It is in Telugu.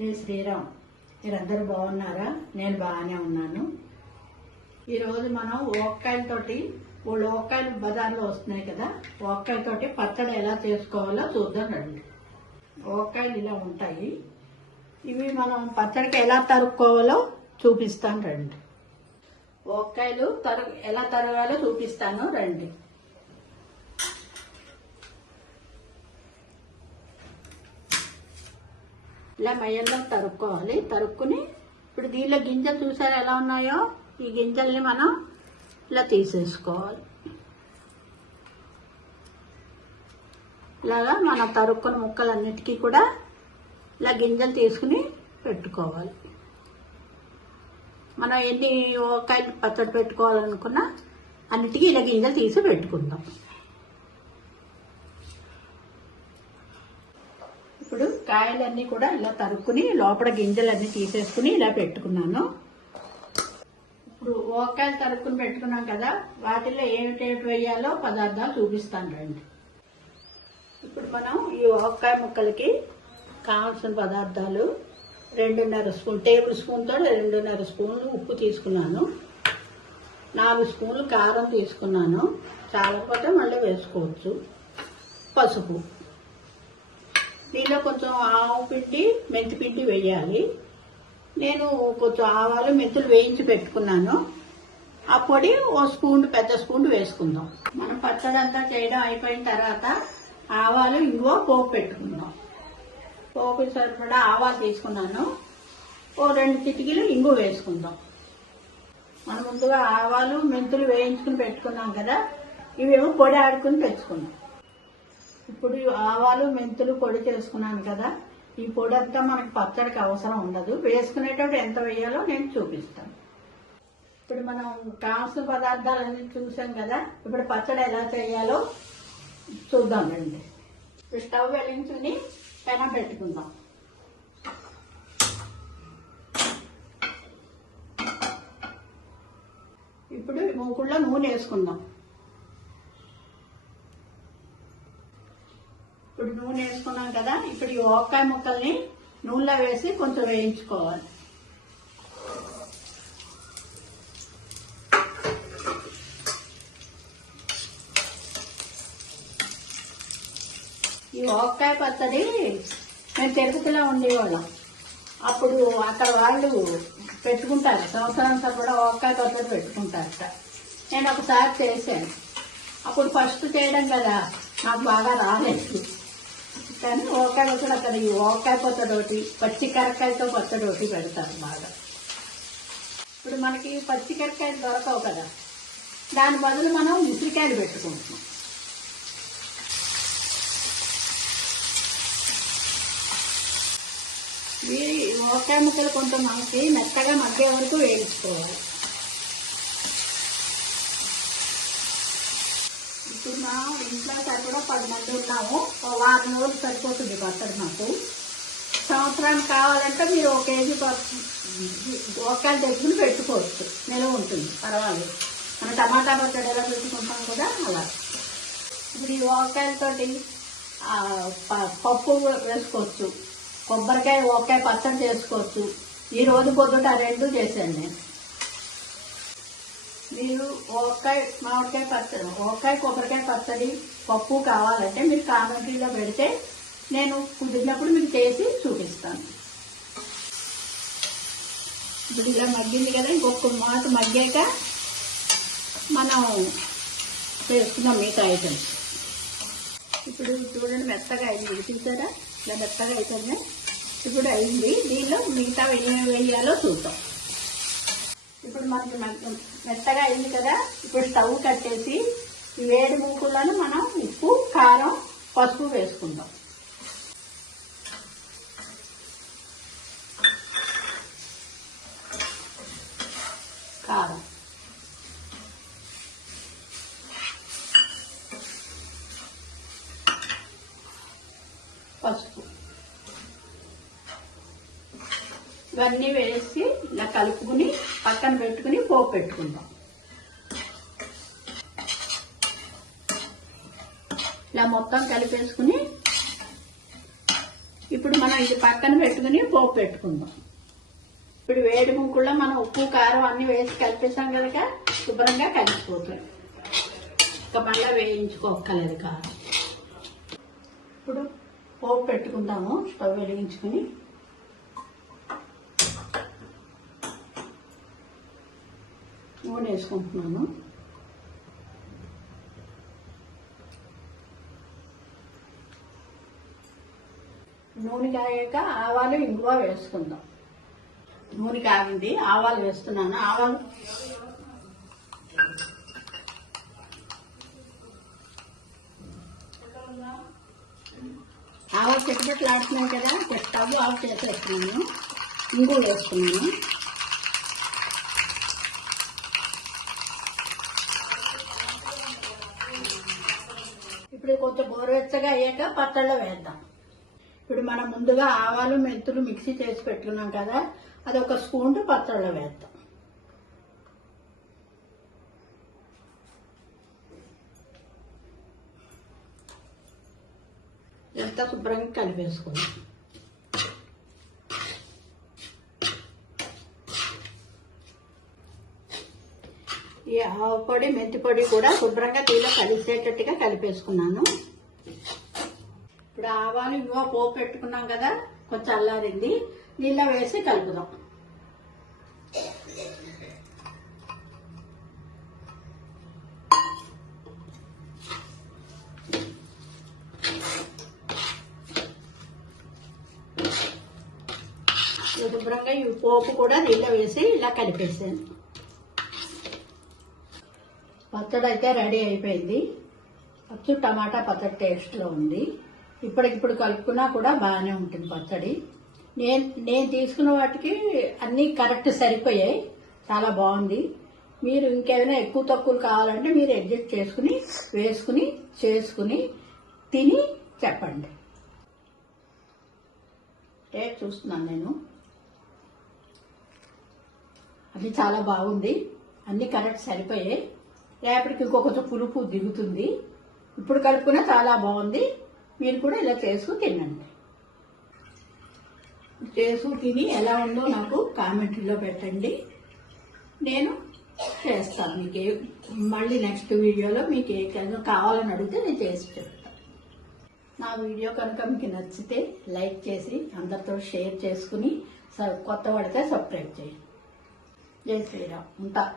జై శ్రీరామ్ మీరందరూ బాగున్నారా? నేను బాగానే ఉన్నాను. ఈరోజు మనం ఓక్కాయలతోటి వాళ్ళు ఓక్కాయలు బజార్లో వస్తున్నాయి కదా ఓక్కాయలతోటి పచ్చడి ఎలా చేసుకోవాలో చూద్దాం రండి. ఓక్కాయలు ఇలా ఉంటాయి. ఇవి మనం పచ్చడికి ఎలా తరుక్కోవాలో చూపిస్తాను రండి. ఓక్కాయలు తరు ఎలా తరగాలో చూపిస్తాను రండి. ఇలా మయంలో తరుక్కోవాలి. తరుక్కుని ఇప్పుడు దీనిలో గింజలు చూసారు ఎలా ఉన్నాయో? ఈ గింజల్ని మనం ఇలా తీసేసుకోవాలి. ఇలాగా మనం తరుక్కున్న ముక్కలన్నిటికీ కూడా ఇలా గింజలు తీసుకుని పెట్టుకోవాలి. మనం ఎన్ని ఓకాయలు పచ్చడి పెట్టుకోవాలనుకున్నా అన్నిటికీ ఇలా గింజలు తీసి పెట్టుకుందాం ఇప్పుడు కాయలన్నీ కూడా ఇలా తరుక్కుని లోపల గింజలన్నీ తీసేసుకుని ఇలా పెట్టుకున్నాను. ఇప్పుడు ఓకాయలు తరుక్కుని పెట్టుకున్నాం కదా వాటిలో ఏమిటేమిటి వేయాలో పదార్థాలు చూపిస్తాను రండి. ఇప్పుడు మనం ఈ ఓకాయ ముక్కలకి కావాల్సిన పదార్థాలు రెండున్నర స్పూన్ టేబుల్ స్పూన్తో రెండున్నర స్పూన్లు ఉప్పు తీసుకున్నాను. నాలుగు స్పూన్లు కారం తీసుకున్నాను. చాలకపోతే మళ్ళీ వేసుకోవచ్చు. పసుపు. దీనిలో కొంచెం ఆవు పిండి మెంతి పిండి వేయాలి. నేను కొంచెం ఆవాలు మెంతులు వేయించి పెట్టుకున్నాను. ఆ పొడి ఓ స్పూన్ పెద్ద స్పూన్ వేసుకుందాం. మనం పచ్చదంతా చేయడం అయిపోయిన తర్వాత ఆవాలు ఇంకో పోపు పెట్టుకుందాం. పోపు సరిపడా ఆవాలు తీసుకున్నాను. ఓ రెండు చిటికీలు ఇంగు వేసుకుందాం. మనం ముందుగా ఆవాలు మెంతులు వేయించుకుని పెట్టుకున్నాం కదా ఇవేమో పొడి ఆడుకుని తెచ్చుకున్నాం ఇప్పుడు ఆవాలు మెంతులు పొడి చేసుకున్నాను కదా. ఈ పొడి అంతా మనకి పచ్చడికి అవసరం ఉండదు. వేసుకునేటప్పుడు ఎంత వేయాలో నేను చూపిస్తాను. ఇప్పుడు మనం కావాల్సిన పదార్థాలన్నీ చూసాం కదా. ఇప్పుడు పచ్చడి ఎలా చేయాలో చూద్దాం రండి. ఇప్పుడు స్టవ్ వెలిగించుకుని పెనం పెట్టుకుందాం. ఇప్పుడు మూకుళ్ళ నూనె వేసుకుందాం ఇప్పుడు నూనె వేసుకున్నాం కదా ఇప్పుడు ఈ ఓక్కాయ ముక్కల్ని నూనెలో వేసి కొంచెం వేయించుకోవాలి. ఈ ఓక్కాయ పచ్చడి మేము తిరుపతిలో ఉండేవాళ్ళం. అప్పుడు అక్కడ వాళ్ళు పెట్టుకుంటారు. సంవత్సరంతా కూడా ఓక్కాయ పచ్చడి పెట్టుకుంటారట. నేను ఒకసారి చేశాను. అప్పుడు ఫస్ట్ చేయడం కదా నాకు బాగా రాలేదు. కానీ ఓకాయ పచ్చడి అక్కడ ఈ ఓకాయ పొత్తడోటి పచ్చి కరకాయతో పచ్చడి పెడతారు బాగా. ఇప్పుడు మనకి పచ్చి కరకాయలు దొరకవు కదా. దాని బదులు మనం ఉసిరికాయలు పెట్టుకుంటున్నాం. ఈ ఓకాయ ముక్కలు కొంత మనకి మెత్తగా మధ్య వరకు వేయించుకోవాలి. ఇప్పుడు మా ఇంట్లో కూడా పది మంది ఉన్నాము. వారం రోజులు సరిపోతుంది పచ్చడి మాకు. సంవత్సరానికి కావాలంటే మీరు ఒక కేజీ ఓకాయలు తెచ్చుకుని పెట్టుకోవచ్చు. నిలవ ఉంటుంది. పర్వాలేదు. మన టమాటా పచ్చడి ఎలా పెట్టుకుంటాం కూడా అలా. ఇప్పుడు ఈ ఓకాయలతోటి ప- పప్పు వేసుకోవచ్చు. కొబ్బరికాయ వంకాయ పచ్చడి చేసుకోవచ్చు. ఈ రోజు పొద్దుట రెండు చేశాను నేను. మీరు వంకాయ మామిడికాయ పచ్చడి వంకాయ కొబ్బరికాయ పచ్చడి పప్పు కావాలంటే మీరు కామెంట్రీలో పెడితే నేను కుదిరినప్పుడు మీకు చేసి చూపిస్తాను. ఇప్పుడు ఇలా మగ్గింది కదా ఇంకొక మాట మగ్గాక మనం చేస్తున్నాం మిగతా ఐటమ్స్ ఇప్పుడు చూడండి మెత్తగా అయింది చూసారా? ఇలా మెత్తగా అయిపోయింది? ఇప్పుడు అయింది. దీనిలో మిగతా ఏమేమి వేయాలో చూద్దాం. ఇప్పుడు మనకి మెత్తగా అయింది కదా ఇప్పుడు స్టవ్ కట్టేసి వేడి ముక్కులను మనం ఉప్పు కారం పసుపు వేసుకుందాం. కారం. పసుపు. ఇవన్నీ వేసి ఇలా కలుపుకుని పక్కన పెట్టుకుని పోపు పెట్టుకుందాం. ఇలా మొత్తం కలిపేసుకుని ఇప్పుడు మనం ఇది పక్కన పెట్టుకుని పోపు పెట్టుకుందాం. ఇప్పుడు వేడి ముక్కుల్లో మనం ఉప్పు కారం అన్ని వేసి కలిపేసాం కనుక శుభ్రంగా కలిసిపోతుంది. ఇంకా మళ్ళీ వేయించుకోక్కర్లేదు కారం. ఇప్పుడు పోపు పెట్టుకుందాము స్టవ్ వెలిగించుకుని. నూనె వేసుకుంటున్నాను. నూనె కాగాక ఆవాలు ఇంగువ వేసుకుందాం. నూనె కాగింది ఆవాలు వేస్తున్నాను. ఆవాలు ఆవాలు చెట్టుబట్లు ఆడుతున్నాయి కదా స్టవ్ ఆవు చేసేస్తున్నాను ఇంగువ వేసుకున్నాను ఇప్పుడు కొంచెం గోరువెచ్చగా అయ్యాక పచ్చళ్ళలో వేద్దాం. ఇప్పుడు మనం ముందుగా ఆవాలు మెంతులు మిక్సీ చేసి పెట్టుకున్నాం కదా అది ఒక స్పూన్ పచ్చళ్ళలో వేద్దాం. ఎంత శుభ్రంగా కలిపేసుకుందాం ఈ ఆవు పొడి మెంతి పొడి కూడా శుభ్రంగా తీలో కలిసేటట్టుగా కలిపేసుకున్నాను. ఇప్పుడు ఆవాలు ఇవో పోపు పెట్టుకున్నాం కదా కొంచెం అల్లారింది. నీళ్ళ వేసి కలుపుదాం. శుభ్రంగా ఈ పోపు కూడా నీళ్ళ వేసి ఇలా కలిపేసాను పచ్చడి అయితే రెడీ అయిపోయింది. అచ్చు టమాటా పచ్చడి టేస్ట్లో ఉంది. ఇప్పటికిప్పుడు కలుపుకున్నా కూడా బాగానే ఉంటుంది పచ్చడి. నేను నేను తీసుకున్న వాటికి అన్నీ కరెక్ట్ సరిపోయాయి. చాలా బాగుంది. మీరు ఇంకేమైనా ఎక్కువ తక్కువలు కావాలంటే మీరు అడ్జస్ట్ చేసుకుని వేసుకుని చేసుకుని తిని చెప్పండి. టేస్ట్ చూస్తున్నాను నేను. అది చాలా బాగుంది. అన్ని కరెక్ట్ సరిపోయాయి. రేపటికి ఇంకొక పులుపు దిగుతుంది. ఇప్పుడు కలుపుకున్నా చాలా బాగుంది. మీరు కూడా ఇలా చేసుకు తినండి. చేసుకు తిని ఎలా ఉందో నాకు కామెంట్లో పెట్టండి. నేను చేస్తాను. మీకు ఏ మళ్ళీ నెక్స్ట్ వీడియోలో మీకు ఏ కావాలని అడిగితే నేను చేసి చెప్తాను నా వీడియో కనుక మీకు నచ్చితే లైక్ చేసి అందరితో షేర్ చేసుకుని స- కొత్త పడితే సబ్స్క్రైబ్ చేయండి. జై శ్రీరామ్. ఉంటా.